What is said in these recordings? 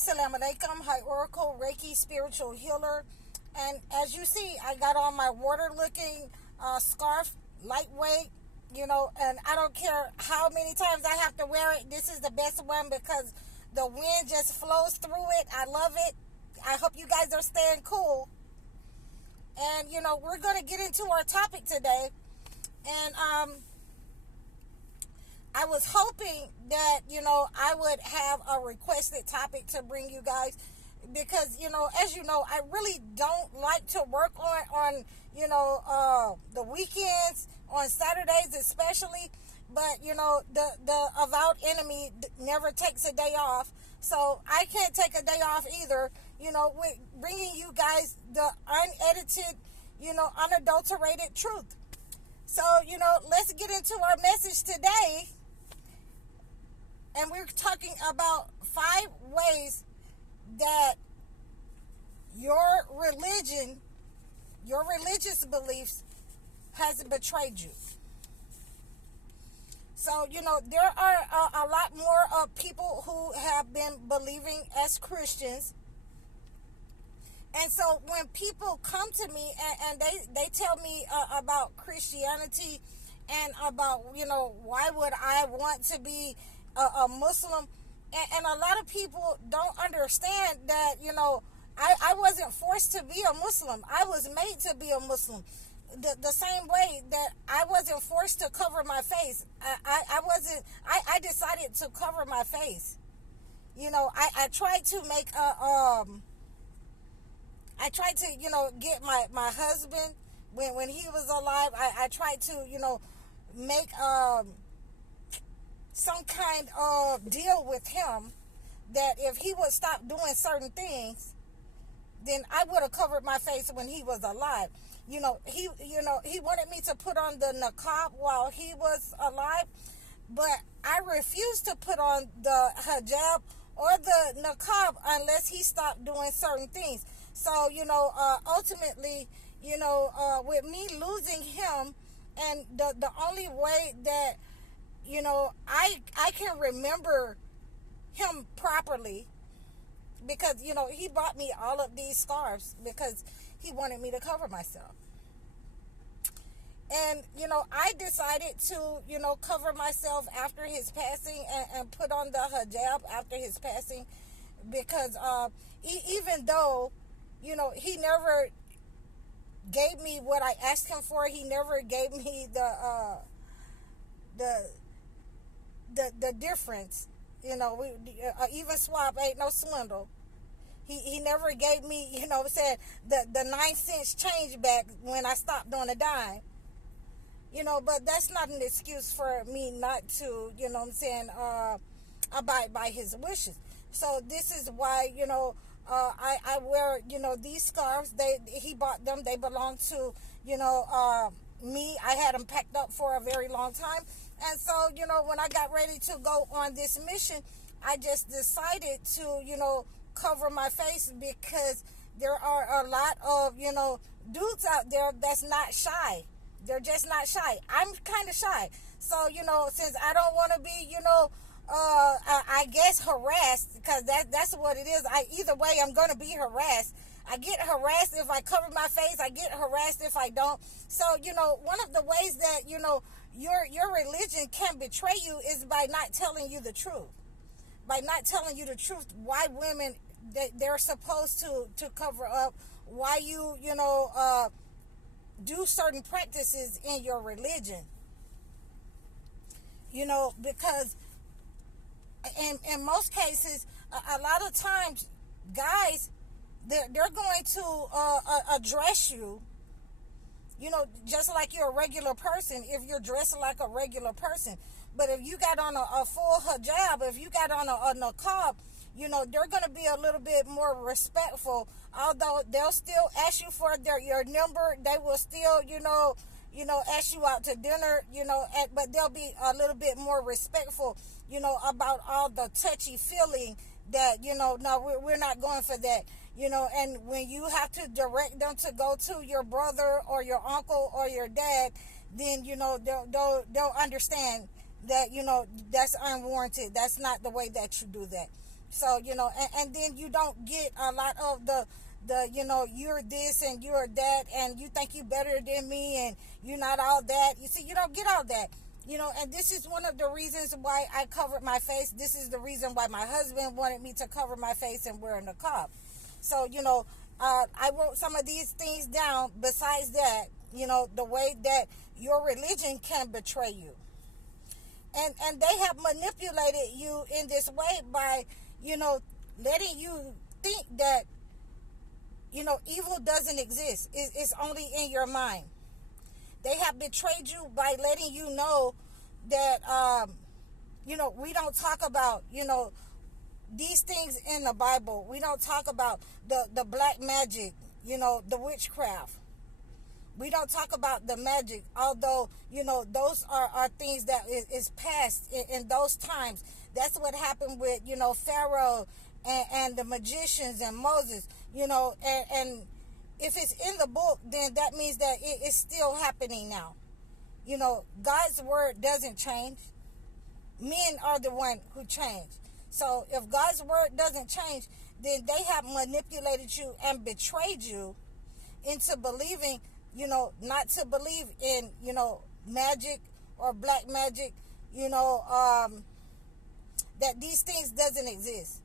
Salam Alaikum, High Oracle, Reiki, Spiritual Healer. And as you see, I got on my water-looking scarf, lightweight, and I don't care how many times I have to wear it. This is the best one because the wind just flows through it. I love it. I hope you guys are staying cool. And, we're going to get into our topic today. And I was hoping that, I would have a requested topic to bring you guys because, as you know, I really don't like to work on the weekends, on Saturdays especially. But, the avowed enemy never takes a day off. So I can't take a day off either, with bringing you guys the unedited, unadulterated truth. So, let's get into our message today. And we're talking about 5 ways that your religion, your religious beliefs has betrayed you. So, there are a lot more people who have been believing as Christians. And so when people come to me and they tell me about Christianity and about, why would I want to be a Muslim, and a lot of people don't understand that, I wasn't forced to be a Muslim. I was made to be a Muslim. The same way that I wasn't forced to cover my face. I decided to cover my face. I tried to make I tried to, get my husband when he was alive. I tried to, make some kind of deal with him that if he would stop doing certain things, then I would have covered my face when he was alive. He wanted me to put on the niqab while he was alive, but I refused to put on the hijab or the niqab unless he stopped doing certain things. So, ultimately, with me losing him, and the only way that, I can remember him properly, because, he bought me all of these scarves because he wanted me to cover myself. And, I decided to, cover myself after his passing and put on the hijab after his passing because even though, he never gave me what I asked him for. He never gave me the difference. Even swap ain't no swindle. He never gave me, said the 9 cents change back when I stopped on a dime. But that's not an excuse for me not to, abide by his wishes. So this is why, I wear, these scarves. He bought them. They belong to, me. I had them packed up for a very long time. And so, when I got ready to go on this mission, I just decided to, cover my face because there are a lot of, dudes out there that's not shy. They're just not shy. I'm kind of shy. So, since I don't want to be, I guess harassed, because that's what it is. Either way, I'm going to be harassed. I get harassed if I cover my face. I get harassed if I don't. So, one of the ways that, your religion can betray you is by not telling you the truth. By not telling you the truth, why women, they're supposed to cover up, why you, do certain practices in your religion. Because in most cases, a lot of times, guys, they're going to address you, just like you're a regular person, if you're dressed like a regular person. But if you got on a full hijab, if you got on a niqab, they're going to be a little bit more respectful. Although they'll still ask you for your number, they will still, ask you out to dinner, but they'll be a little bit more respectful, about all the touchy feeling that, no, we're not going for that, and when you have to direct them to go to your brother or your uncle or your dad, then, they'll understand that, that's unwarranted. That's not the way that you do that. So, and then you don't get a lot of the you're this and you're that, and you think you better than me, and you're not all that. You see, you don't get all that. And this is one of the reasons why I covered my face. This is the reason why my husband wanted me to cover my face and wear a niqab. So, I wrote some of these things down. Besides that, the way that your religion can betray you. And they have manipulated you in this way by, letting you think that, evil doesn't exist. It's only in your mind. They have betrayed you by letting you know that, we don't talk about, these things in the Bible. We don't talk about the black magic, the witchcraft. We don't talk about the magic, although, those are things that is past in those times. That's what happened with, Pharaoh and the magicians and Moses, and if it's in the book, then that means that it is still happening now. God's word doesn't change. Men are the one who change. So if God's word doesn't change, then they have manipulated you and betrayed you into believing, not to believe in, magic or black magic, that these things doesn't exist.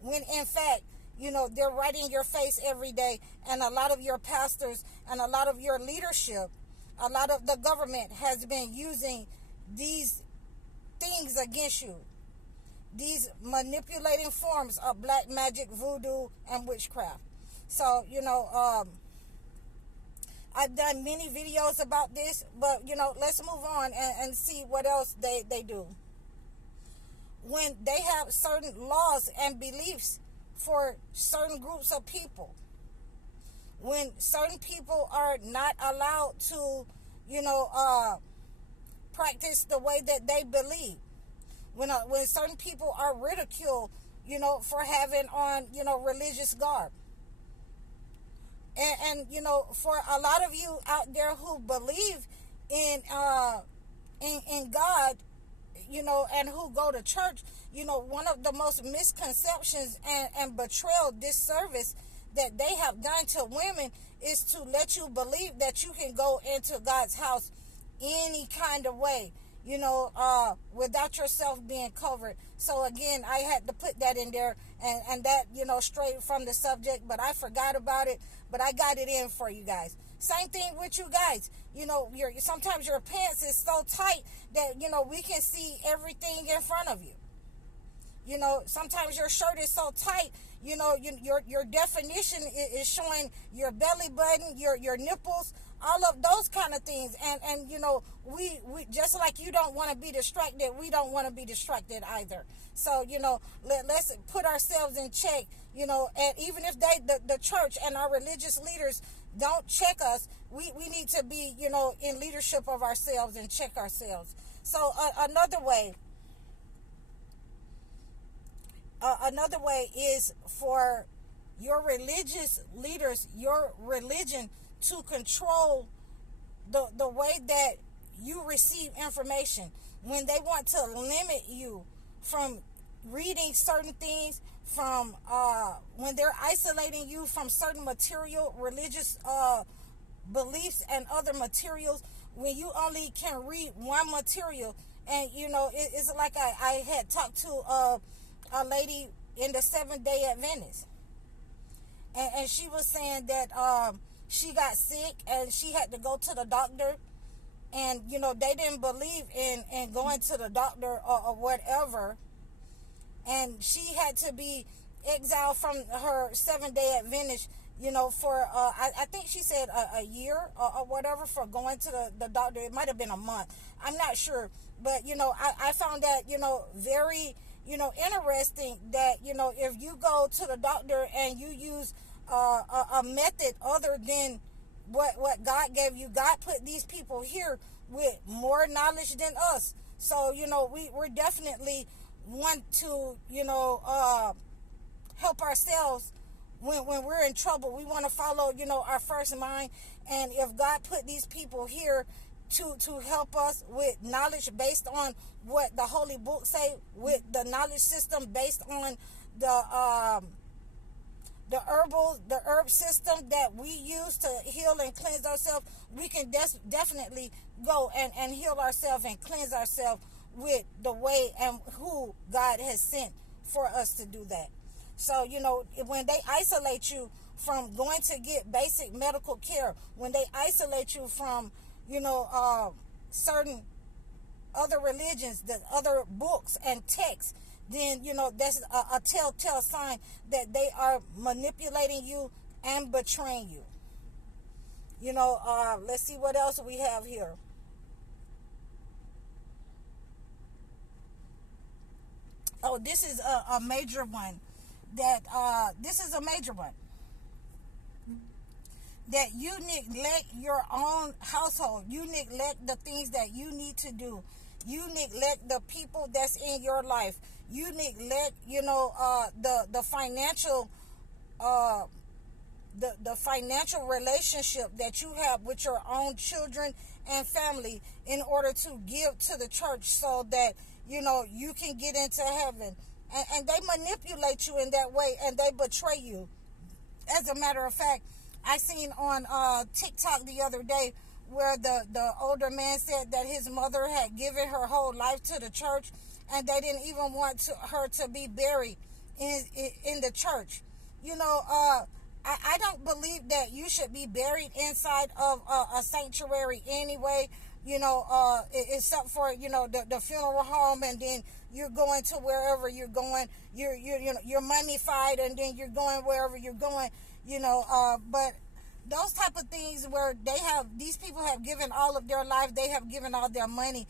When in fact, they're right in your face every day, and a lot of your pastors and a lot of your leadership, a lot of the government has been using these things against you. These manipulating forms of black magic, voodoo, and witchcraft. So, I've done many videos about this, but, let's move on and see what else they do. When they have certain laws and beliefs for certain groups of people, when certain people are not allowed to, practice the way that they believe, when certain people are ridiculed, for having on, religious garb. And for a lot of you out there who believe in God, and who go to church, one of the most misconceptions and betrayal, disservice that they have done to women is to let you believe that you can go into God's house any kind of way, without yourself being covered. So again, I had to put that in there, and that, straight from the subject, but I forgot about it, but I got it in for you guys. Same thing with you guys. Sometimes your pants is so tight that, we can see everything in front of you. Sometimes your shirt is so tight, your definition is showing your belly button, your nipples, all of those kind of things. And we just like you don't want to be distracted, we don't want to be distracted either. So, let's put ourselves in check, and even if the church and our religious leaders don't check us, we need to be, in leadership of ourselves and check ourselves. So another way is for your religious leaders, your religion, to control the way that you receive information. When they want to limit you from reading certain things, from when they're isolating you from certain material, religious beliefs and other materials, when you only can read one material. And it's like I had talked to a lady in the Seventh-day Adventist, and she was saying that she got sick and she had to go to the doctor, and they didn't believe in going to the doctor or whatever, and she had to be exiled from her Seventh-day Adventist, for I think she said a year or whatever, for going to the doctor. It might have been a month, I'm not sure, but I found that very interesting that if you go to the doctor and you use a method other than what God gave you, God put these people here with more knowledge than us. So we're definitely want to help ourselves when we're in trouble. We want to follow our first mind, and if God put these people here to help us with knowledge based on what the Holy Book say, with the knowledge system based on the the herb system that we use to heal and cleanse ourselves, we can definitely go and heal ourselves and cleanse ourselves with the way and who God has sent for us to do that. So, when they isolate you from going to get basic medical care, when they isolate you from, certain other religions, the other books and texts, then that's a telltale sign that they are manipulating you and betraying you. Let's see what else we have here. Oh, this is a major one. This is a major one. That you neglect your own household. You neglect the things that you need to do. You neglect the people that's in your life. You neglect, the financial, the financial relationship that you have with your own children and family in order to give to the church so that, you can get into heaven. And they manipulate you in that way, and they betray you. As a matter of fact, I seen on TikTok the other day where the older man said that his mother had given her whole life to the church, and they didn't even want her to be buried in the church. I don't believe that you should be buried inside of a sanctuary anyway. Except for the funeral home, and then you're going to wherever you're going. You're mummified, and then you're going wherever you're going. But those type of things where these people have given all of their life, they have given all their money,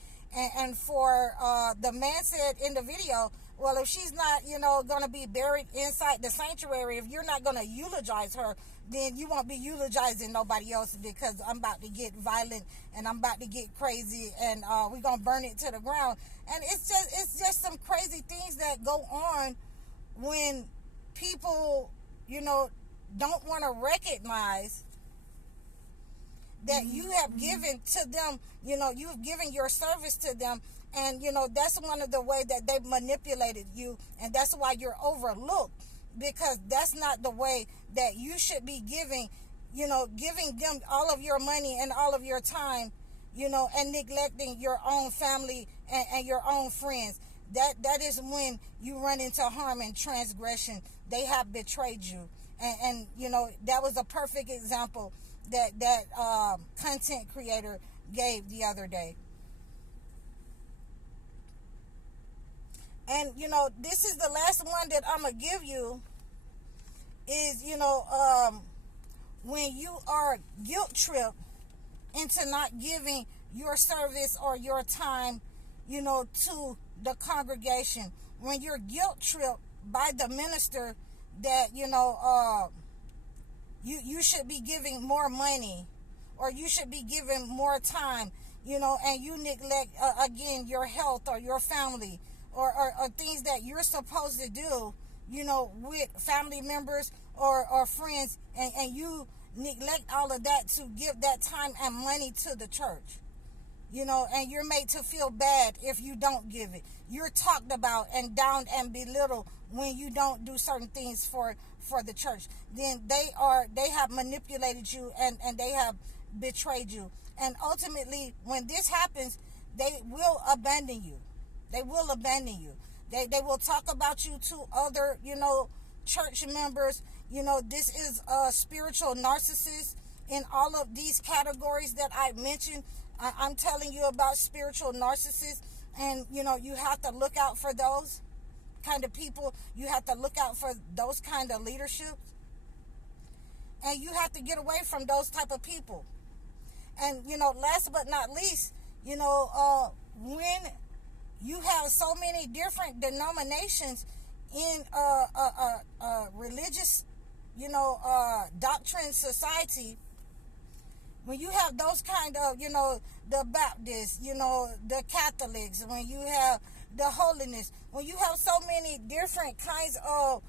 and for the man said in the video, well, if she's not going to be buried inside the sanctuary, if you're not going to eulogize her, then you won't be eulogizing nobody else, because I'm about to get violent and I'm about to get crazy, and we're going to burn it to the ground. And it's just some crazy things that go on when people don't want to recognize that you have given to them, you've given your service to them, and that's one of the ways that they've manipulated you, and that's why you're overlooked, because that's not the way that you should be giving them all of your money and all of your time, and neglecting your own family and your own friends. That is when you run into harm and transgression. They have betrayed you. And that was a perfect example that content creator gave the other day. And this is the last one that I'm gonna give you. Is when you are guilt tripped into not giving your service or your time to the congregation, when you're guilt tripped by the minister that you should be giving more money, or you should be giving more time, and you neglect again your health or your family, or things that you're supposed to do with family members or friends, and you neglect all of that to give that time and money to the church, and you're made to feel bad if you don't give it. You're talked about and downed and belittled when you don't do certain things for the church. Then they have manipulated you, and they have betrayed you. And ultimately, when this happens, they will abandon you. They will abandon you. They will talk about you to other, church members. This is a spiritual narcissist in all of these categories that I mentioned. I'm telling you about spiritual narcissists, and, you have to look out for those kind of people. You have to look out for those kind of leaderships, and you have to get away from those type of people. And, last but not least, when you have so many different denominations in a religious, doctrine society, when you have those kind of, the Baptists, the Catholics, when you have the holiness, when you have so many different kinds of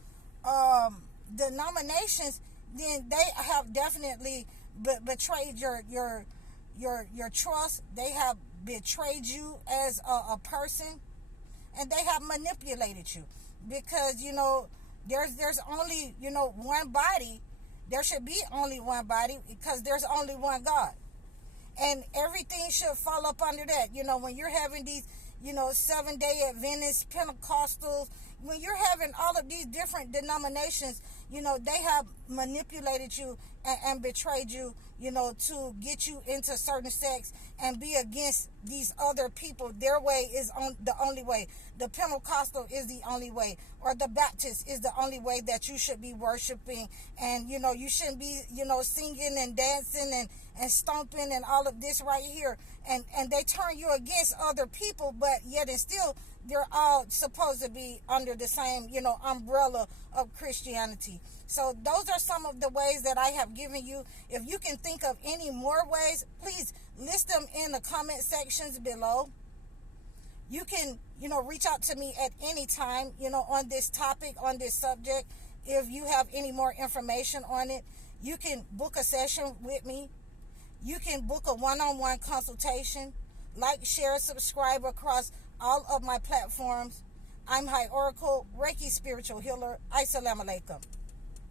denominations, then they have definitely betrayed your trust. They have betrayed you as a person, and they have manipulated you, because There's only, one body. There should be only one body because there's only one God. And everything should fall up under that. When you're having these, 7-day Adventist, Pentecostals, when you're having all of these different denominations, they have manipulated you and betrayed you, to get you into certain sects and be against these other people. Their way is the only way. The Pentecostal is the only way, or the Baptist is the only way that you should be worshiping. And you shouldn't be singing and dancing and stomping and all of this right here. And they turn you against other people, but yet and still they're all supposed to be under the same umbrella of Christianity. So those are some of the ways that I have given you. If you can think of any more ways, please list them in the comment sections below. You can reach out to me at any time on this topic, on this subject. If you have any more information on it, you can book a session with me. You can book a one-on-one consultation. Like, share, subscribe across all of my platforms. I'm High Oracle, Reiki Spiritual Healer. Assalamu alaikum.